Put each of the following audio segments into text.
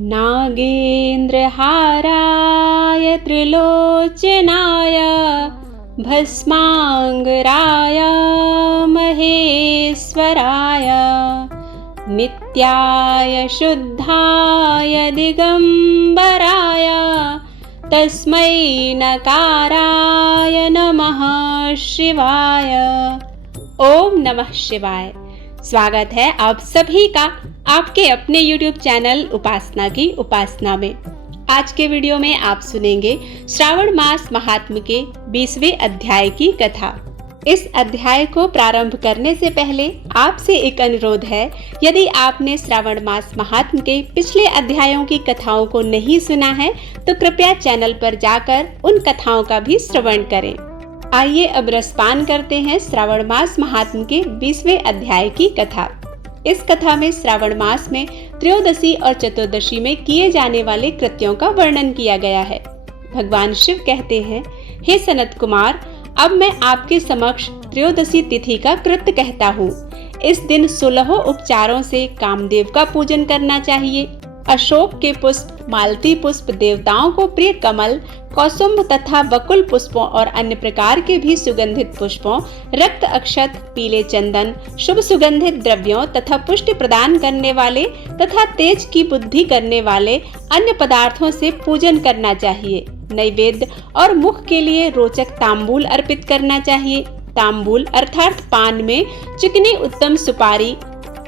नागेन्द्रहाराय त्रिलोचनाय भस्मांगराय महेश्वराय नित्याय शुद्धाय दिगंबराय तस्मै नकाराय नमः शिवाय। ओम नमः शिवाय। स्वागत है आप सभी का आपके अपने YouTube चैनल उपासना की उपासना में। आज के वीडियो में आप सुनेंगे श्रावण मास महात्म्य के 20वें अध्याय की कथा। इस अध्याय को प्रारंभ करने से पहले आपसे एक अनुरोध है, यदि आपने श्रावण मास महात्म्य के पिछले अध्यायों की कथाओं को नहीं सुना है तो कृपया चैनल पर जाकर उन कथाओं का भी श्रवण करें। आइए अब रसपान करते हैं श्रावण मास महात्म्य के 20वें अध्याय की कथा। इस कथा में श्रावण मास में त्रयोदशी और चतुर्दशी में किए जाने वाले कृत्यों का वर्णन किया गया है। भगवान शिव कहते हैं, हे सनत कुमार, अब मैं आपके समक्ष त्रयोदशी तिथि का कृत्य कहता हूँ। इस दिन 16 उपचारों से कामदेव का पूजन करना चाहिए। अशोक के पुष्प, मालती पुष्प, देवताओं को प्रिय कमल, कौसुम्भ तथा बकुल पुष्पों और अन्य प्रकार के भी सुगंधित पुष्पों, रक्त अक्षत, पीले चंदन, शुभ सुगंधित द्रव्यों तथा पुष्टि प्रदान करने वाले तथा तेज की बुद्धि करने वाले अन्य पदार्थों से पूजन करना चाहिए। नैवेद्य और मुख के लिए रोचक तांबूल अर्पित करना चाहिए। तांबूल अर्थात पान में चिकनी उत्तम सुपारी,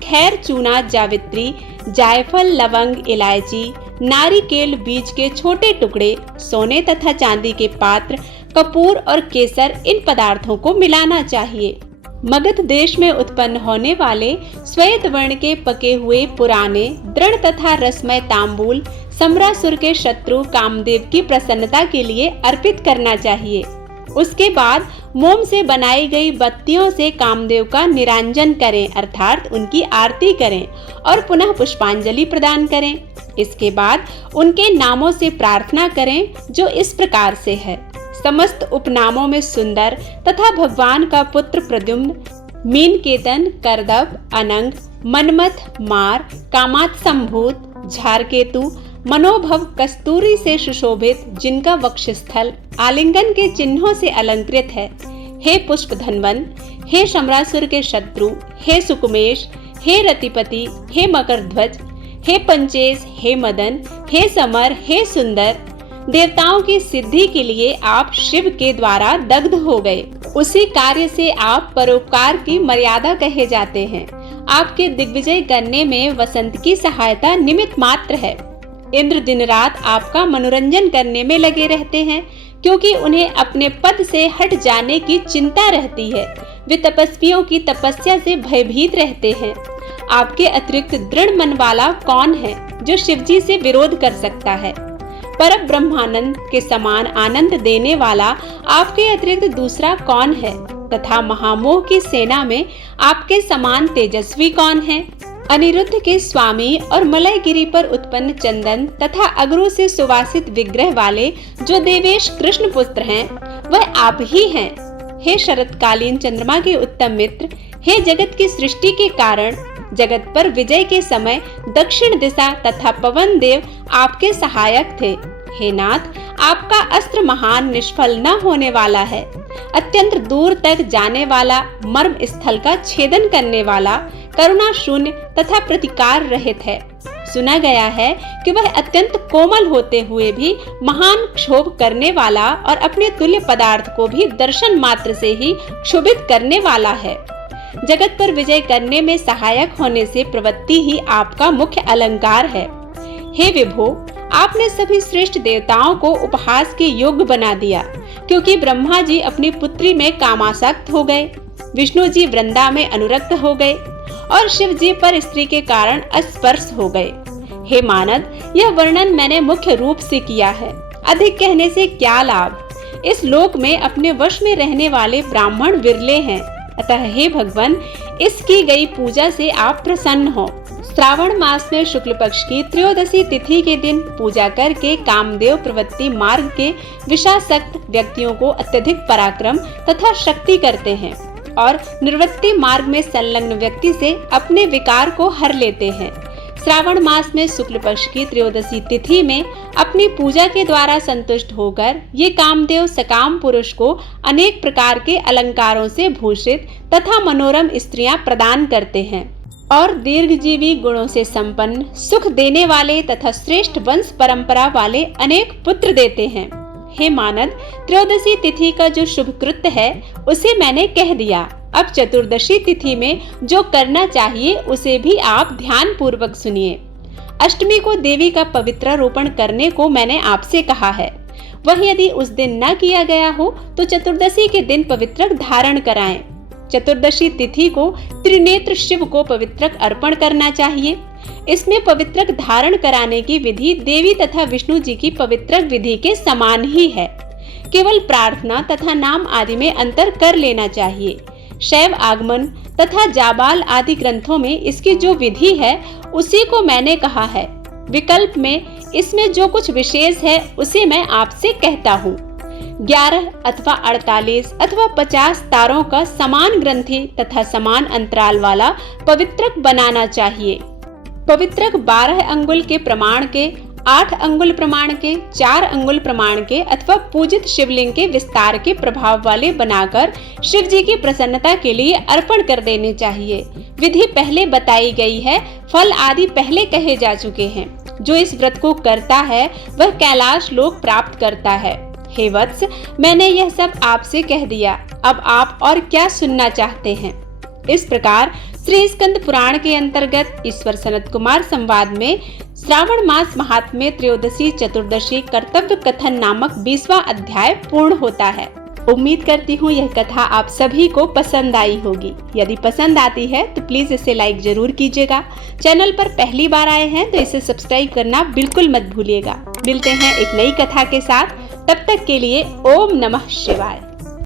खैर, चूना, जावित्री, जायफल, लवंग, इलायची, नारिकेल बीज के छोटे टुकड़े, सोने तथा चांदी के पात्र, कपूर और केसर, इन पदार्थों को मिलाना चाहिए। मगध देश में उत्पन्न होने वाले श्वेत वर्ण के पके हुए पुराने दृढ़ तथा रसमय तांबूल सम्रासुर के शत्रु कामदेव की प्रसन्नता के लिए अर्पित करना चाहिए। उसके बाद मोम से बनाई गई बत्तियों से कामदेव का निरांजन करें अर्थात उनकी आरती करें और पुनः पुष्पांजलि प्रदान करें। इसके बाद उनके नामों से प्रार्थना करें, जो इस प्रकार से है। समस्त उपनामों में सुंदर तथा भगवान का पुत्र प्रद्युम्न, मीनकेतन, करदब, अनंग, मनमथ, मार, कामात संभूत, झारकेतु, मनोभव, कस्तूरी से सुशोभित, जिनका वक्षस्थल आलिंगन के चिन्हों से अलंकृत है। हे पुष्प धनवन, हे शम्रासुर के शत्रु, हे सुकुमेश, हे रतिपति, हे मकरध्वज, हे पंचेश, हे मदन, हे समर, हे सुंदर, देवताओं की सिद्धि के लिए आप शिव के द्वारा दग्ध हो गए। उसी कार्य से आप परोपकार की मर्यादा कहे जाते हैं। आपके दिग्विजय करने में वसंत की सहायता निमित्त मात्र है। इंद्र दिन रात आपका मनोरंजन करने में लगे रहते हैं, क्योंकि उन्हें अपने पद से हट जाने की चिंता रहती है। वे तपस्वियों की तपस्या से भयभीत रहते हैं। आपके अतिरिक्त दृढ़ मन वाला कौन है जो शिवजी से विरोध कर सकता है? पर ब्रह्मानंद के समान आनंद देने वाला आपके अतिरिक्त दूसरा कौन है? तथा महामोह की सेना में आपके समान तेजस्वी कौन है? अनिरुद्ध के स्वामी और मलयगिरी पर उत्पन्न चंदन तथा अगरू से सुवासित विग्रह वाले जो देवेश कृष्ण पुत्र हैं, वह आप ही हैं। हे शरतकालीन चंद्रमा के उत्तम मित्र, हे जगत की सृष्टि के कारण, जगत पर विजय के समय दक्षिण दिशा तथा पवन देव आपके सहायक थे। हे नाथ, आपका अस्त्र महान निष्फल न होने वाला है। अत्यंत दूर तक जाने वाला, मर्म स्थल का छेदन करने वाला, करुणा शून्य तथा प्रतिकार रहित है। सुना गया है कि वह अत्यंत कोमल होते हुए भी महान क्षोभ करने वाला और अपने तुल्य पदार्थ को भी दर्शन मात्र से ही क्षोभित करने वाला है। जगत पर विजय करने में सहायक होने से प्रवृत्ति ही आपका मुख्य अलंकार है। हे विभो, आपने सभी श्रेष्ठ देवताओं को उपहास के योग्य बना दिया, क्योंकि ब्रह्मा जी अपनी पुत्री में कामासक्त हो गए, विष्णु जी वृंदा में अनुरक्त हो गए और शिव जी पर स्त्री के कारण अस्पर्श हो गए। हे मानद, यह वर्णन मैंने मुख्य रूप से किया है, अधिक कहने से क्या लाभ। इस लोक में अपने वश में रहने वाले ब्राह्मण विरले हैं, अतः हे भगवान, इसकी गई पूजा से आप प्रसन्न हो। श्रावण मास में शुक्ल पक्ष की त्रयोदशी तिथि के दिन पूजा करके कामदेव प्रवृत्ति मार्ग के विषासक्त व्यक्तियों को अत्यधिक पराक्रम तथा शक्ति करते हैं और निवृत्ति मार्ग में संलग्न व्यक्ति से अपने विकार को हर लेते हैं। श्रावण मास में शुक्ल पक्ष की त्रयोदशी तिथि में अपनी पूजा के द्वारा संतुष्ट होकर ये कामदेव सकाम पुरुष को अनेक प्रकार के अलंकारों से भूषित तथा मनोरम स्त्रियां प्रदान करते हैं और दीर्घजीवी गुणों से संपन्न, सुख देने वाले तथा श्रेष्ठ वंश परंपरा वाले अनेक पुत्र देते हैं। हे मानद, त्रयोदशी तिथि का जो शुभ कृत्य है उसे मैंने कह दिया। अब चतुर्दशी तिथि में जो करना चाहिए उसे भी आप ध्यान पूर्वक सुनिए। अष्टमी को देवी का पवित्रारोपण करने को मैंने आपसे कहा है। वह यदि उस दिन न किया गया हो तो चतुर्दशी के दिन पवित्रक धारण कराएं। चतुर्दशी तिथि को त्रिनेत्र शिव को पवित्रक अर्पण करना चाहिए। इसमें पवित्रक धारण कराने की विधि देवी तथा विष्णु जी की पवित्रक विधि के समान ही है। केवल प्रार्थना तथा नाम आदि में अंतर कर लेना चाहिए। शैव आगमन तथा जाबाल आदि ग्रंथों में इसकी जो विधि है उसी को मैंने कहा है। विकल्प में इसमें जो कुछ विशेष है उसे मैं आपसे कहता हूँ। 11 अथवा 48 अथवा 50 तारों का समान ग्रंथि तथा समान अंतराल वाला पवित्रक बनाना चाहिए। पवित्रक 12 अंगुल के प्रमाण के, 8 अंगुल प्रमाण के, 4 अंगुल प्रमाण के अथवा पूजित शिवलिंग के विस्तार के प्रभाव वाले बनाकर शिव जी की प्रसन्नता के लिए अर्पण कर देने चाहिए। विधि पहले बताई गई है, फल आदि पहले कहे जा चुके हैं। जो इस व्रत को करता है वह कैलाश लोक प्राप्त करता है। हे वत्स, मैंने यह सब आपसे कह दिया, अब आप और क्या सुनना चाहते हैं? इस प्रकार श्री स्कंद पुराण के अंतर्गत ईश्वर सनत कुमार संवाद में श्रावण मास महात्म्य त्रयोदशी चतुर्दशी कर्तव्य कथन नामक 20वां अध्याय पूर्ण होता है। उम्मीद करती हूँ यह कथा आप सभी को पसंद आई होगी। यदि पसंद आती है तो प्लीज इसे लाइक जरूर कीजिएगा। चैनल पर पहली बार आए हैं तो इसे सब्सक्राइब करना बिल्कुल मत भूलिएगा। मिलते हैं एक नई कथा के साथ, तब तक के लिए ओम नमः शिवाय।